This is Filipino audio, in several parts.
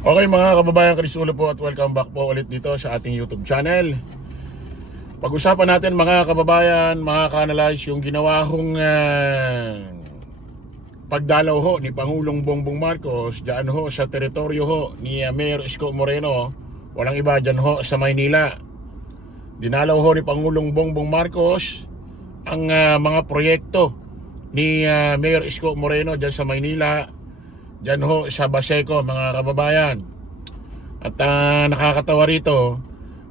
Okay mga kababayan, Chris Ulo po at welcome back po ulit dito sa ating YouTube channel. Pag-usapan natin mga kababayan, mga ka-analyze, yung ginawa hong pagdalaw ho ni Pangulong Bongbong Marcos dyan ho sa teritoryo ho ni Mayor Isko Moreno. Walang iba dyan ho sa Maynila. Dinalaw ho ni Pangulong Bongbong Marcos ang mga proyekto ni Mayor Isko Moreno dyan sa Maynila, dyan ho sa Baseco mga kababayan. At nakakatawa rito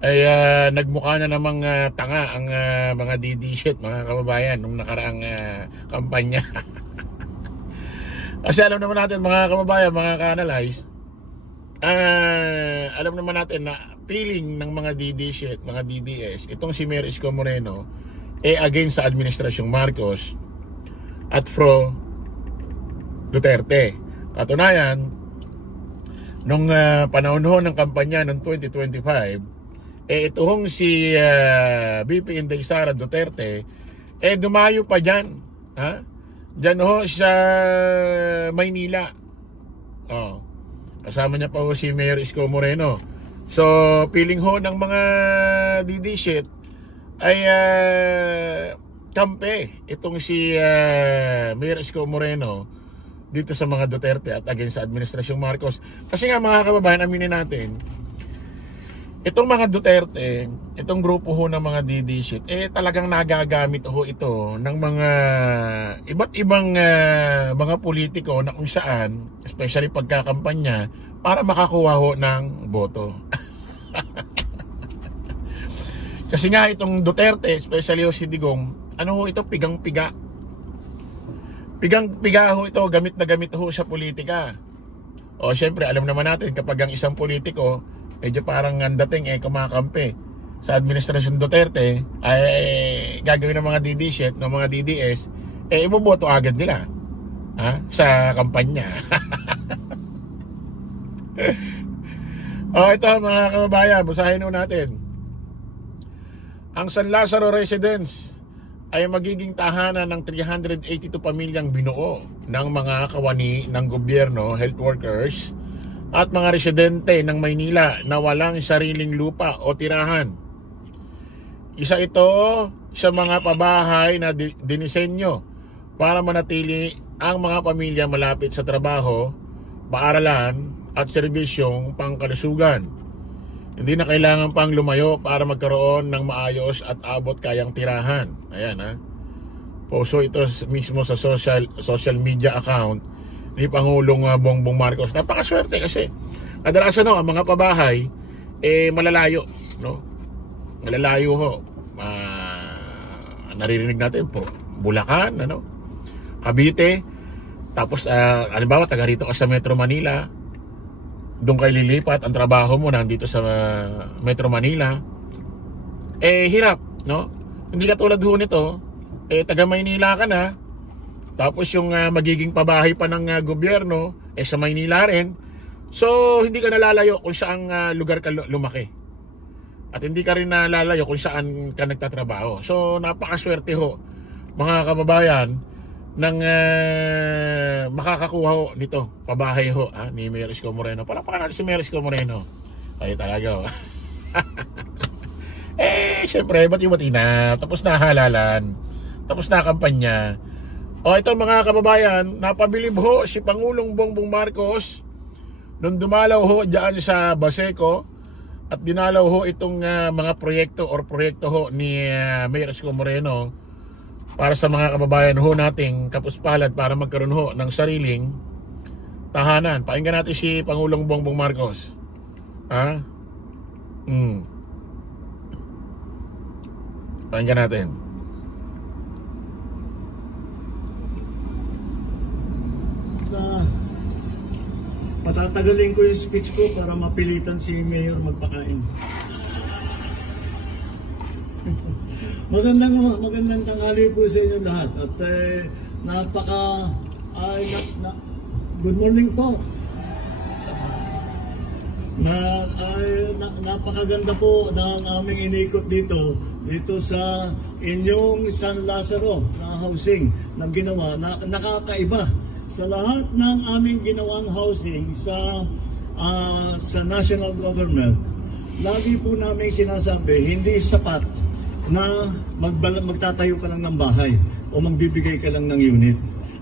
ay nagmukha na namang tanga ang mga DD-shit mga kababayan nung nakaraang kampanya. Kasi alam naman natin mga kababayan, mga ka-analyze, alam naman natin na feeling ng mga DD-shit, mga DDS, itong si Mayor Isko Moreno against sa administrasyong Marcos at pro Duterte. Katunayan, nung panahon ho ng kampanya ng 2025, ito hong si VP Inday Sara Duterte, dumayo pa dyan. Ha? Dyan ho sa Maynila. Oh, kasama niya pa ho si Mayor Isko Moreno. So, feeling ho ng mga DD-shit ay kampe itong si Mayor Isko Moreno dito sa mga Duterte at against sa administrasyong Marcos. Kasi nga mga kababayan, aminin natin, itong mga Duterte, itong grupo ho ng mga DD-shit, talagang nagagamit ho ito ng mga iba't ibang mga politiko na kung saan, especially pagkakampanya, para makakuha ho ng boto. Kasi nga itong Duterte, especially ho si Digong, ano ho ito, pigang-piga. Pigang-piga ho ito, gamit na gamit ho sa politika. O syempre, alam naman natin kapag ang isang politiko medyo parang ang dating kumakampi sa administrasyon Duterte, ay gagawin ng mga DD-shit, ng mga DDS, iboboto agad nila sa kampanya. O ito mga kababayan, basahin ho natin. Ang San Lazaro Residence ay magiging tahanan ng 382 pamilyang binuo ng mga kawani ng gobyerno, health workers, at mga residente ng Maynila na walang sariling lupa o tirahan. Isa ito sa mga pabahay na dinisenyo para manatili ang mga pamilya malapit sa trabaho, paaralan at serbisyong pangkalusugan. Hindi na kailangan pang lumayo para magkaroon ng maayos at abot kayang tirahan. Ayan Poso ito mismo sa social media account ni Pangulong Bongbong Marcos. Napakaswerte kasi kadalasan ang mga pabahay malalayo, no? Malalayo ho. Naririnig natin po Bulacan, Cavite. Tapos halimbawa taga rito ka sa Metro Manila, doon kayo lilipat, ang trabaho mo nandito sa Metro Manila, hirap, no? Hindi katulad ho nito, taga Maynila ka na, tapos yung magiging pabahay pa ng gobyerno, sa Maynila rin, so hindi ka nalalayo kung saang lugar ka lumaki. At hindi ka rin nalalayo kung saan ka nagtatrabaho. So napakaswerte ho, mga kababayan, nang makakakuha ho nito, pabahay ho ni Mayor Isko Moreno. Palakpakan natin si Mayor Isko Moreno. Ay talaga ho. Syempre, bati-bati na. Tapos na halalan. Tapos na kampanya. O ito mga kababayan, napabilib ho si Pangulong Bongbong Marcos nung dumalaw ho dyan sa Baseco at dinalaw ho itong mga proyekto ho ni Mayor Isko Moreno para sa mga kababayan ho nating kapuspalad para magkaroon ho ng sariling tahanan. Pakinggan natin si Pangulong Bongbong Marcos. Pakinggan natin. Patatagalin ko yung speech ko para mapilitan si Mayor magpakain. Magandang tanghali po sa inyo lahat at good morning po. Napakaganda po ng aming inikot dito sa inyong San Lazaro na housing na ginawa na nakakaiba sa lahat ng aming ginawang housing sa sa national government, lagi po namin sinasabi, hindi sapat na magtatayo ka lang ng bahay o magbibigay ka lang ng unit.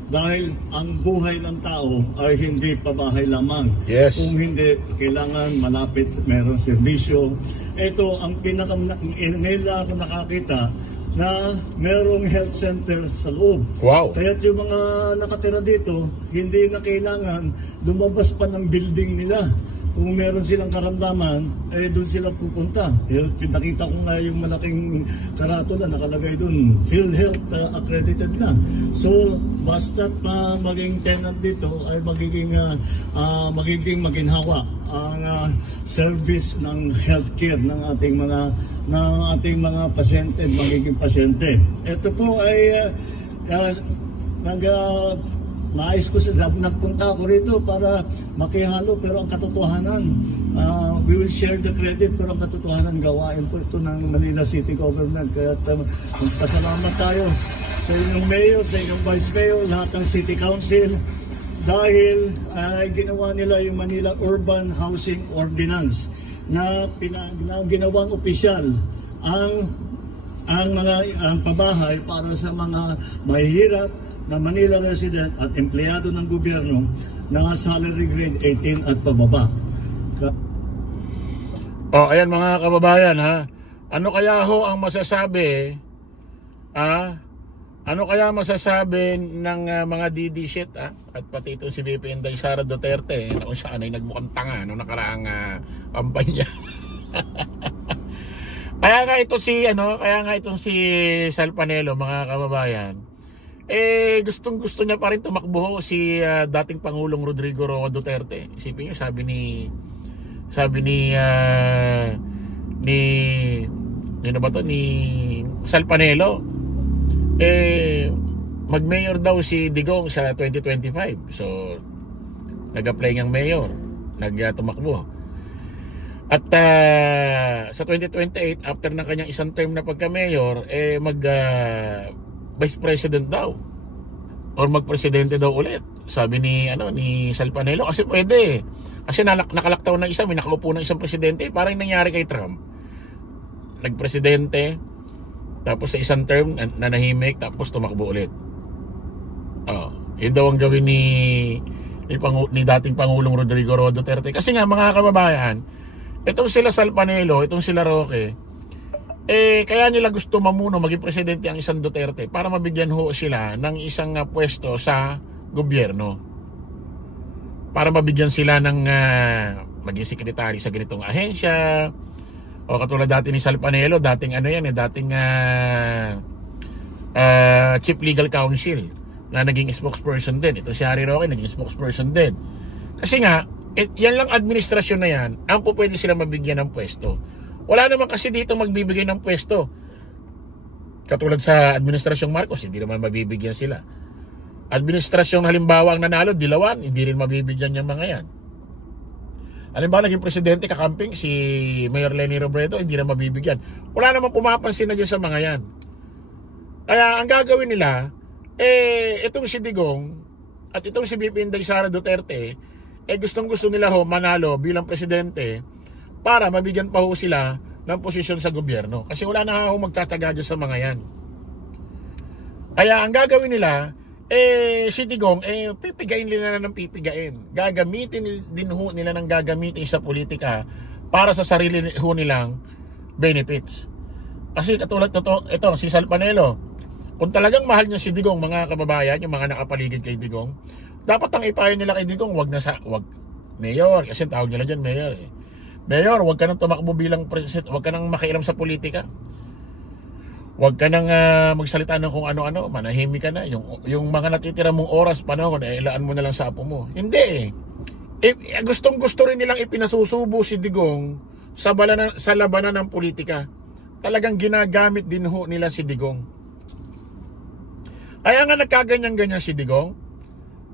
Dahil ang buhay ng tao ay hindi pabahay lamang. Yes. Kung hindi, kailangan malapit, meron serbisyo. Ito, ang ngayon lang ako nakakita na merong health center sa loob. Wow. Kaya yung mga nakatira dito, hindi na kailangan lumabas pa ng building nila. Kung meron silang karamdaman, doon sila pupunta. Nakita ko nga yung malaking karatula nakalagay doon, PhilHealth accredited na. So, basta't maging tenant dito ay magiging maginhawa ang service ng healthcare ng ating mga pasyente, magiging pasyente. Ito po ay nais ko nagpunta ako rito para makihalo, pero ang katotohanan, we will share the credit, pero ang katotohanan gawain po ito ng Manila City Government. Kaya magpasalamat tayo sa inyong mayor, sa inyong vice mayor, lahat ng City Council, dahil ginawa nila yung Manila Urban Housing Ordinance na ginawang opisyal ang pabahay para sa mga mahihirap na Manila resident at empleyado ng gobyerno na salary grade 18 at pababa. Ayan mga kababayan, ha. Ano kaya ho ang masasabi ano kaya masasabi ng mga DD shit, at pati itong si VP Inday Sara Duterte na kung saan ay nagmukhang tanga nung nakaraang kampanya. Kaya nga itong si Sal Panelo, mga kababayan, gustong-gusto niya pa rin tumakbo si dating Pangulong Rodrigo Roa Duterte. Isipin niyo, sabi ni Sal Panelo, mag-mayor daw si Digong sa 2025. So, nag-apply ng mayor, tumakbo. At sa 2028, after ng kanyang isang term na pagka-mayor, vice president daw or magpresidente daw ulit, sabi ni Sal Panelo. Kasi pwede, kasi nakalaktaw na isa, may nakaupo ng isang presidente, parang nangyari kay Trump. Nagpresidente, tapos sa isang term nanahimik, tapos tumakbo ulit. Yun daw ang gawin ni dating Pangulong Rodrigo Roa Duterte. Kasi nga mga kababayan, itong sila Sal Panelo, itong sila Roque, kaya nila gusto mamuno maging presidente ang isang Duterte para mabigyan ho sila ng isang pwesto sa gobyerno. Para mabigyan sila ng maging sekretary sa ganitong ahensya. O katulad dati ni Sal Panelo, dating dating Chief Legal Counsel na naging spokesperson din. Ito si Harry Roque, naging spokesperson din. Kasi nga, yan lang administrasyon na yan, ang po pwede sila mabigyan ng pwesto. Wala naman kasi dito magbibigay ng pwesto. Katulad sa administrasyong Marcos, hindi naman mabibigyan sila. Administrasyong halimbawa ang nanalo, Dilawan, hindi rin mabibigyan yung mga yan. Halimbawa, naging presidente kakamping si Mayor Leni Robredo, hindi na mabibigyan. Wala naman pumapansin na dyan sa mga yan. Kaya ang gagawin nila, itong si Digong at itong si VP Inday Sara Duterte, gustong-gusto nila manalo bilang presidente para mabigyan pa ho sila ng posisyon sa gobyerno. Kasi wala na magtataga dyan sa mga yan. Kaya ang gagawin nila, si Digong, pipigain nila ng pipigain. Gagamitin din ho nila ng gagamitin sa politika para sa sarili ho nilang benefits. Kasi katulad ito, si Sal Panelo, kung talagang mahal niya si Digong, mga kababayan, yung mga nakapaligid kay Digong, dapat ang ipayo nila kay Digong, wag mayor, kasi tawag nila dyan mayor. Mayor, wag ka nang tumakbo bilang president, wag ka nang makialam sa politika. Wag ka nang magsalita ng kung ano-ano, manahimik ka na. Yung mga natitira mong oras, panahon, ilaan mo na lang sa apo mo. Hindi gustong-gusto rin nilang ipinasusubo si Digong sa labanan ng politika. Talagang ginagamit din ho nila si Digong. Kaya nga nagkaganyan-ganyan si Digong.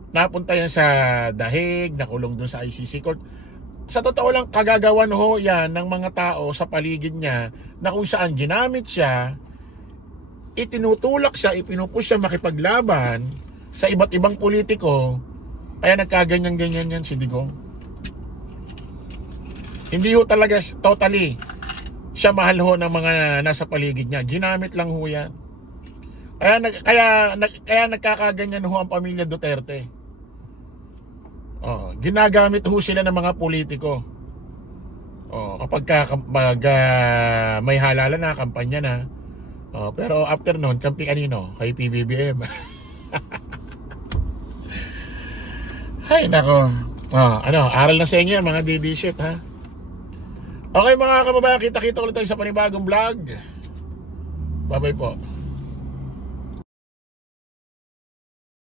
Napunta yan sa dahig, nakulong dun sa ICC court. Sa totoo lang, kagagawan ho yan ng mga tao sa paligid niya na kung saan ginamit siya, itinutulak siya, ipinupush siya makipaglaban sa iba't ibang politiko. Kaya nagkaganyan-ganyan yan si Digong. Hindi ho talaga totally siya mahal ho ng mga nasa paligid niya. Ginamit lang ho yan. Kaya nagkakaganyan ho ang pamilya Duterte. Ginagamit ho sila ng mga politiko. Kapag may halala na, kampanya na. Pero after noon, kampi kanino? Kay PBBM. Ay, nako. Aral na sa inyo mga DD shit, ha? Okay mga kababayan, kita-kita ulit tayo sa panibagong vlog. Bye-bye po.